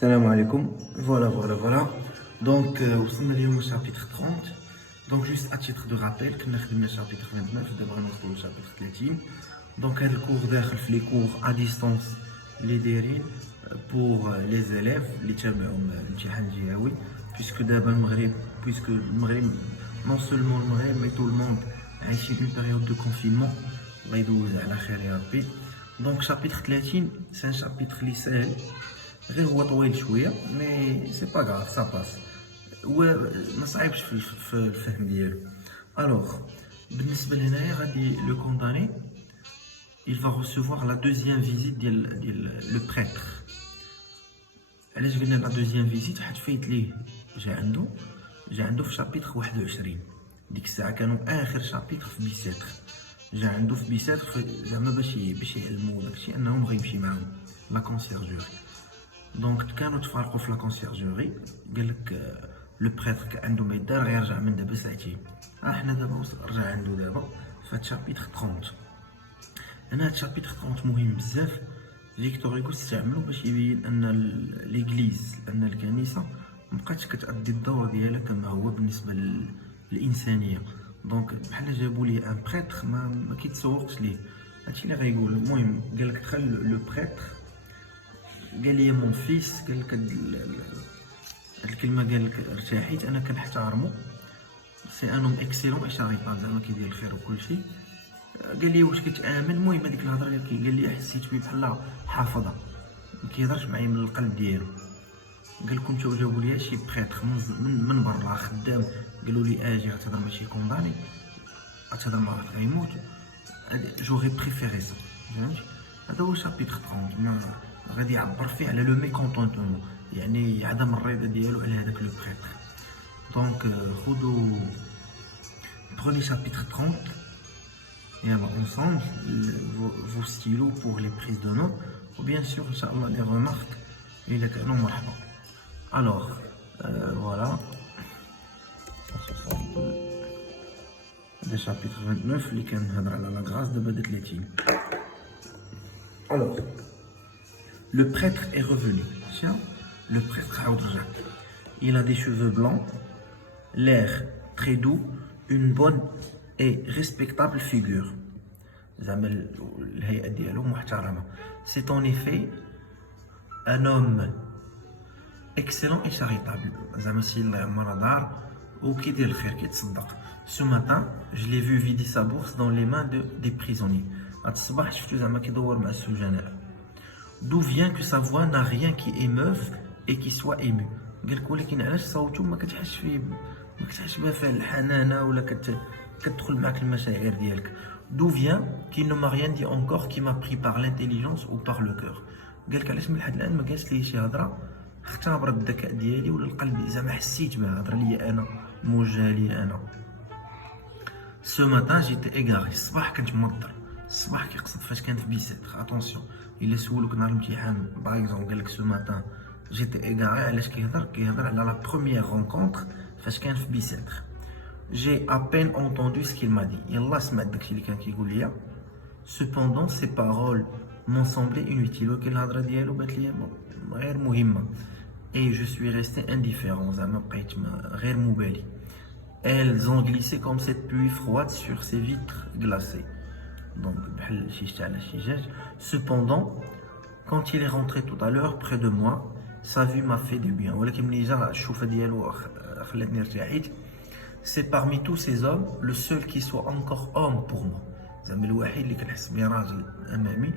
Salam alaikum. Voilà. Donc, au sein du chapitre 30. Donc, juste à titre de rappel, que nous avons le chapitre 29, nous le chapitre 30. Donc, le cours les cours à distance, les dérivés pour les élèves, les tchameux, puisque d'abord puisque le Maghreb, non seulement le Maghreb, mais tout le monde a une période de confinement. Donc, chapitre 30, c'est un chapitre lycéen. غير هو طويل شويه مي سي با غاف سا باس وما صعيبش في الفهم ديالو. الوغ بالنسبه لهنايا غادي لو كونداني il va recevoir la deuxième visite ديال لو بريتر. علاش قلنا لا دوزيام فيزيت؟ حيت فايت ليه جا عنده في شابيتر 21. ديك الساعه كانوا اخر شابيتر في بيسيتر. جا عنده في بيسيتر زعما باش يعلموا داكشي انهم غيمشي معاهم لا كونسيرجوري. دونك كانوا تفارقوا في لا كونسيرجوري. قالك لو بريتر كان عنده ما يدار غير يرجع من دابا ساعتين. حنا دابا رجع عنده دابا في هاد شابيتر 30. هنا هاد شابيتر 30 مهم بزاف. فيكتور هيغو استعملو باش يبين ان ليغليز، ان الكنيسه مبقاتش كتأدي الدور ديالها كما هو بالنسبه للانسانيه. دونك بحال جابوا ليه ان بريتر ما كيتسوقش ليه. هادشي اللي غايقول. المهم قالك دخل لو بريتر قال لي مون فيس، قال لك هاد الكلمه قال لك ارتاحيت انا كنحتارمو، سي ان اوم اكسيلون اشاريطان زعما كيدير الخير وكلشي. قال لي واش كتامن؟ المهم هذيك الهضره اللي قال لي حسيت بيه بحال حافظه ما كيهضرش معايا من القلب ديالو. قال كنتو جابوا لي شي بريتر من برا خدام، قالوا لي اجي غتهضر مع شي كونداني، غتهضر مع واحد غيموت، جوغي بريفيري سا. فهمتي؟ هذا هو شابيتر 30 غادي يعبر فيه على لو ميكونتونتمون، يعني عدم الرضا ديالو على هذاك لو بريتر. دونك خذوا prenez chapitre 30 et alors ensemble vos stylos pour les prises de notes ou bien sûr inchallah les remarques et les canons marhaba. Alors voilà, le chapitre 29 اللي كنهضر على لا غراس دابا د 30. Alors le prêtre est revenu. Le prêtre il a des cheveux blancs, l'air très doux, une bonne et respectable figure. C'est en effet un homme excellent et charitable. Ce matin, je l'ai vu vider sa bourse dans les mains des prisonniers. D'où vient que sa voix n'a rien qui émeuve et qui soit ému. قالك ولكن علاش صوتو ما كتحسش فيه، ما كتحسش بها فيه الحنانه ولا كتدخل معك المشاعر ديالك. D'où vient qu'il ne m'a rien dit encore qui m'a pris par l'intelligence ou par le cœur. قالك علاش من لحد الان ما قالش لي شي هضره اختبرت الذكاء ديالي ولا القلب، زعما حسيت بها هضره ليا انا موجهه لي انا. Ce matin j'étais égaré. الصباح كنت موضر. الصباح كيقصد فاش كان في بيسيتر. اتونسيون الا سولوك نهار الامتحان باغ اكزومبل قالك سو ماتان جيتي ايغاري، علاش كيهضر على لا بروميير رونكونتر فاش كان في بيسيتر. جي ابين entendu ce qu'il m'a dit. يلا سمعت داكشي اللي كان كيقول ليا. Cependant ces paroles m'ont semblé inutiles. ولكن الهضره ديالو بات ليا غير مهمه. Et je suis resté indifférent. زعما بقيت غير مبالي. Elles ont glissé comme cette pluie froide sur ces vitres glacées. Donc بحال شي شتا على شي جاج. Cependant quand il est rentré tout à l'heure près de moi, sa vue m'a fait du bien. ولكن ملي جا الشوفه ديالو خلاتني ارتحيت. C'est parmi tous ces hommes le seul qui soit encore homme pour moi. زعما الوحيد اللي كنحس بيه راجل امامي.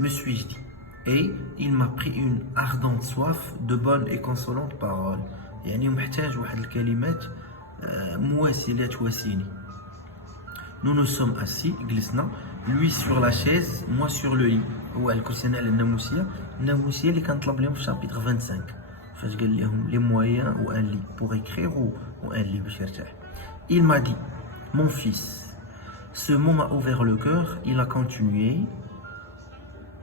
Me suis-je dit. Et il m'a pris une ardente soif de bonnes et consolantes paroles. يعني محتاج واحد الكلمات مواسية تواسيني. Nous nous sommes assis, جلسنا, lui sur la chaise, moi sur le lit. هو الكرسي على الناموسيه اللي كنطلب لهم في شابيتر 25 فاش قال لهم لي مويان و ان لي pour écrire ou un lit باش يرتاح. Il m'a dit mon fils. Ce mot m'a ouvert le cœur. Il a continué.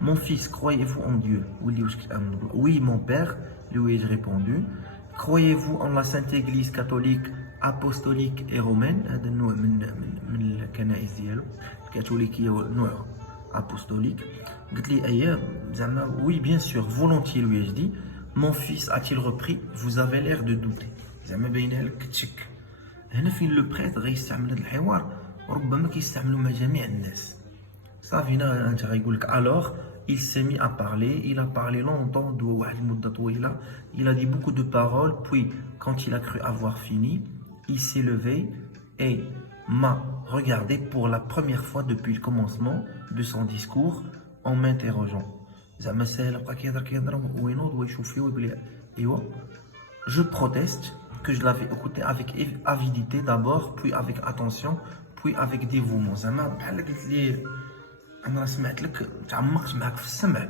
Mon fils, croyez-vous en Dieu? Oui, mon père, lui ai-je répondu. Croyez-vous en la Sainte Église catholique, apostolique et romaine? هذا النوع من الكنائس ديالو الكاثوليكيه والنوع apostolique. قلت لي اييه زعما وي بيان سور فولونتي lui ai-je dit. Mon fils, a-t-il repris, vous avez l'air de douter. زعما باينه لك تشك. هنا فين لو بريت غيستعمل هذا الحوار ربما كيستعملوا مع جميع الناس. صافي هنا انت غيقول لك alors il s'est mis à parler, il a parlé longtemps de واحد المده طويله, il a dit beaucoup de paroles, puis quand il a cru avoir fini, il s'est levé et m'a regardé pour la première fois depuis le commencement de son discours en m'interrogeant. زعما ساهل بقى كيهضر وينوض ويشوف فيه ويقول لي ايوا. Je proteste que je l'avais écouté avec avidité d'abord, puis avec attention, puis avec dévouement. زعما بحال قلت لي انا سمعت لك تعمقت معك في السمع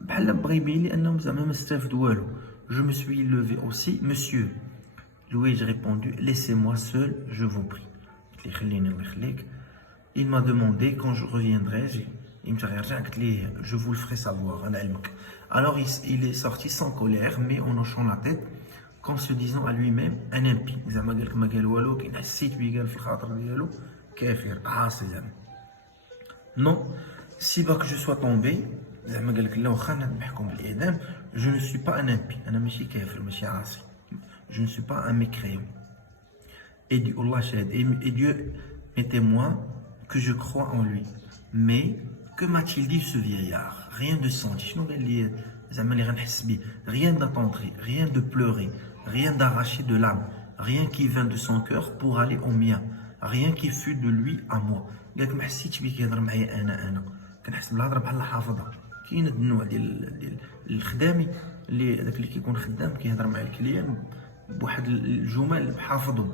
بحال بغى يبين لي انهم زعما ما استافد والو. Je me suis levé aussi, monsieur. Lui j'ai répondu, laissez-moi seul, je vous prie. قلت لي خليني الله يخليك. Il m'a demandé quand je reviendrai, je vous le ferai savoir. Alors il est sorti sans colère, mais en hochant la tête, qu'en se disant à lui-même un impie. Non, si bas que je sois tombé, je ne suis pas un impie. Je ne suis pas un mécréant. Et Dieu est témoin que je crois en lui. Mais que m'a-t-il dit ce vieillard? Rien de senti, rien d'attendri, rien de pleurer, rien d'arracher de l'âme, rien qui vint de son cœur pour aller au mien, rien qui fut de lui à moi. قالك ما حسيتش بيه كيهضر معايا انا كنحس بالهضره بحال حافظها. كاين هاد النوع ديال الخدامي اللي داك اللي كيكون خدام كيهضر مع الكليان بواحد الجمل حافظهم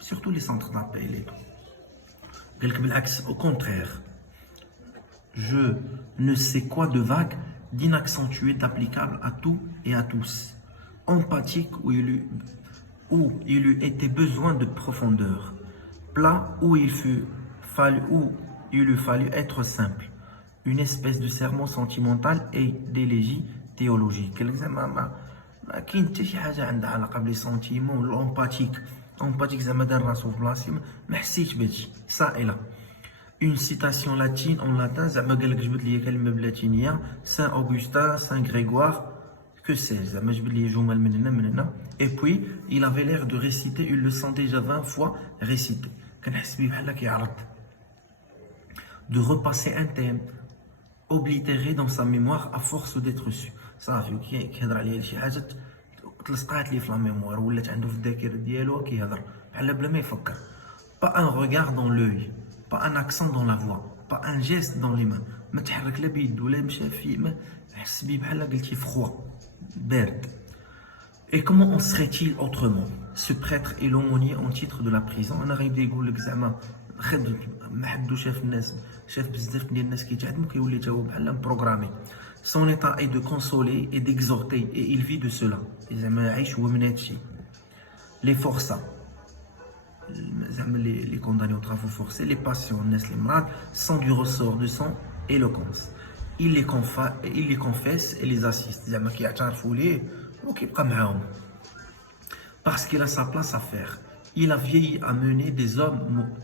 سورتو لي سونتر دابيل لي تو. قالك بالعكس au contraire. Je ne sais quoi de vague, d'inaccentué, d'applicable à tout et à tous. Empathique où il eût été besoin de profondeur. Plat où il eût fallu être simple. Une espèce de sermon sentimental et d'élégie théologique. ما كاين حتى شي حاجه عندها علاقه بلي سونتيمون ولا امباتيك زعما دار راسو في بلاصتي ما حسيتش بهادشي صائله. Une citation latine en latin, زعما قال لك جبد لي كلمه بلاتينيه Saint Augustin, Saint Grégoire, que sais-je, زعما جبد لي جمل من هنا. Et puis il avait l'air de réciter une leçon déjà 20 fois récitée. كنحس بيه بحال كيعرض. De repasser un thème oblitéré dans sa mémoire à force d'être su. صافي كيهضر عليه شي حاجه تلصقات ليه في لا ميموار ولات عنده في الذاكره ديالو كيهضر بحال بلا ما يفكر. Pas un regard dans l'œil, pas un accent dans la voix, pas un geste dans les mains. ما تحرك لا بيد ولا مشى فيه ما حس بيه بحال قلتي froid, بارد. Et comment en serait-il autrement? Ce prêtre est l'aumônier en titre de la prison. انا غيبدا يقول لك زعما خدم ما حدو شاف الناس شاف بزاف ديال الناس كيتعذبوا كيولي تا هو بحال بروغرامي. Son état est de consoler et d'exhorter et il vit de cela. زعما عايش هو من هادشي. Les forçats, les condamnés aux travaux forcés, les patients, les malades, sont du ressort de son éloquence. Il les confesse et les assiste. زعما كيعترفوا ليه وكيبقى معاهم. Parce qu'il a sa place à faire. Il a vieilli à mener des hommes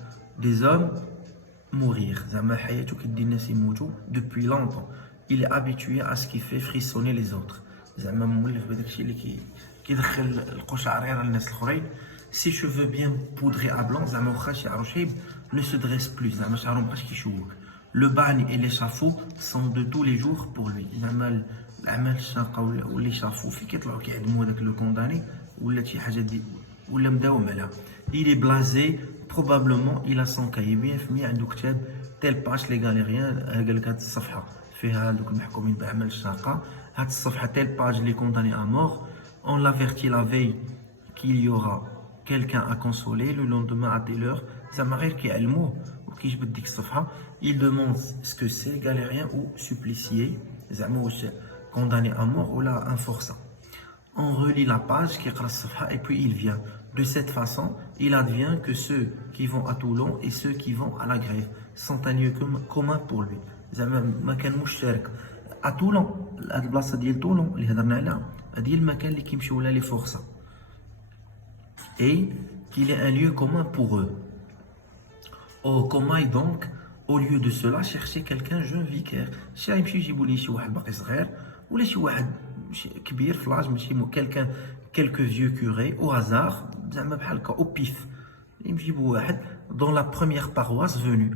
mourir. زعما حياته كدير الناس يموتوا depuis longtemps. Il est habitué à ce qui fait frissonner les autres. زعما مولف بهذاك الشيء اللي كيدخل القشعريره للناس الاخرين. Ses cheveux bien poudrés à blanc, زعما واخا شعرو شايب ne se dresse plus. زعما شعرو مابقاش كيشوك. Le bagne et l'échafaud sont de tous les jours pour lui. زعما الاعمال الشاقه والليشافو في كيطلعوا كيعدموا هذاك لو كونداني ولا شي حاجه دي ولا مداوم عليها. Il est blasé, probablement il a son cahier bien fini عنده كتاب تيل باش لي غاليريان. قال لك هاد الصفحه فيها دوك المحكومين باعمال الشاقه. هاد الصفحه تيل باج لي كونداني à mort. On l'avertit la veille qu'il y aura quelqu'un à consoler le lendemain à telle heure. زعما غير كيعلموه وكيجبد ديك الصفحه. Il demande ce que c'est, galérien ou supplicié. زعما واش condamné à mort ou là un forçat. On relit la page qui est et puis il vient. De cette façon, il advient que ceux qui vont à Toulon et ceux qui vont à la grève sont un lieu commun pour lui. زعما ما كان مشترك. À Toulon, هاد البلاصه ديال طولون اللي هضرنا عليها هادي المكان اللي كيمشيو لها لي فورسا. Et qu'il est un lieu commun pour eux. Oh, comment est donc au lieu de cela chercher quelqu'un jeune vicaire. شي يمشي يجيبوا لي شي واحد باقي صغير ولا شي واحد كبير في لاج ماشي quelqu'un quelques vieux curés au hasard زعما بحال هكا au pif يجيبوا واحد dans la première paroisse venue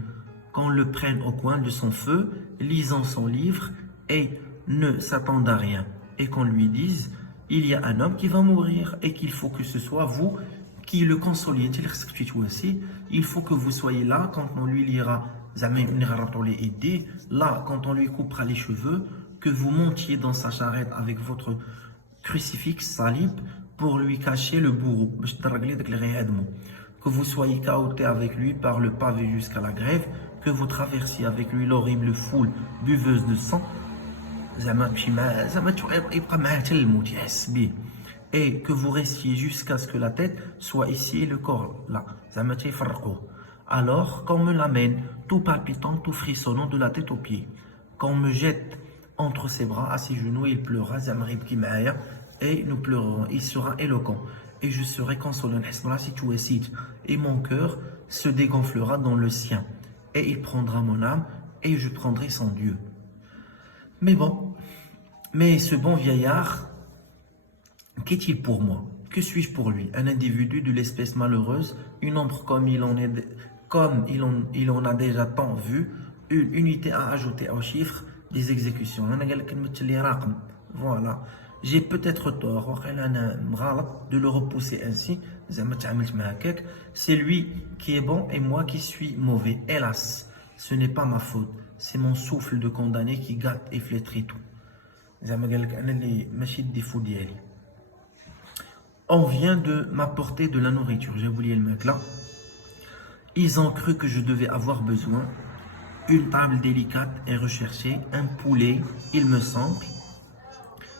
qu'on le prenne au coin de son feu lisant son livre et ne s'attende à rien et qu'on lui dise il y a un homme qui va mourir et qu'il faut que ce soit vous qui le consoliez. Il faut que vous soyez là quand on lui lira là quand on lui coupera les cheveux, que vous montiez dans sa charrette avec votre crucifix salib pour lui cacher le bourreau. Que vous soyez cahoté avec lui par le pavé jusqu'à la grève, que vous traversiez avec lui l'horrible foule buveuse de sang, et que vous restiez jusqu'à ce que la tête soit ici et le corps là. Alors qu'on me l'amène, tout palpitant, tout frissonnant de la tête aux pieds, qu'on me jette entre ses bras, à ses genoux, il pleura, et nous pleurerons, il sera éloquent, et je serai consolé, et mon cœur se dégonflera dans le sien, et il prendra mon âme, et je prendrai son Dieu. Mais bon, mais ce bon vieillard, qu'est-il pour moi? Que suis-je pour lui? Un individu de l'espèce malheureuse, une ombre comme il en a déjà tant vu, une unité à ajouter au chiffre des exécutions. Voilà. J'ai peut-être tort de le repousser ainsi. C'est lui qui est bon et moi qui suis mauvais. Hélas, ce n'est pas ma faute. C'est mon souffle de condamné qui gâte et flétrit tout. On vient de m'apporter de la nourriture. J'ai oublié le mec là. Ils ont cru que je devais avoir besoin. Une table délicate et recherchée, un poulet, il me semble,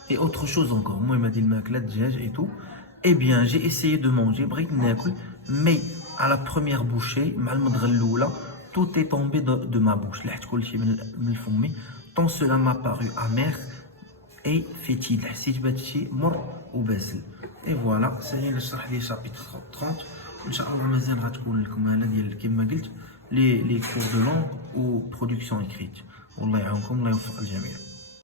et autre chose encore. Moi, il m'a dit le mec là, et tout. Eh bien, j'ai essayé de manger, mais à la première bouchée, tout est tombé de ma bouche. Tant cela m'a paru amer et fétide. Et voilà, c'est le chapitre 30. Inch'Allah, مازال غتكون لكم هذا ديال كما قلت les cours de langue ou production écrite. والله يعاونكم الله يوفق الجميع.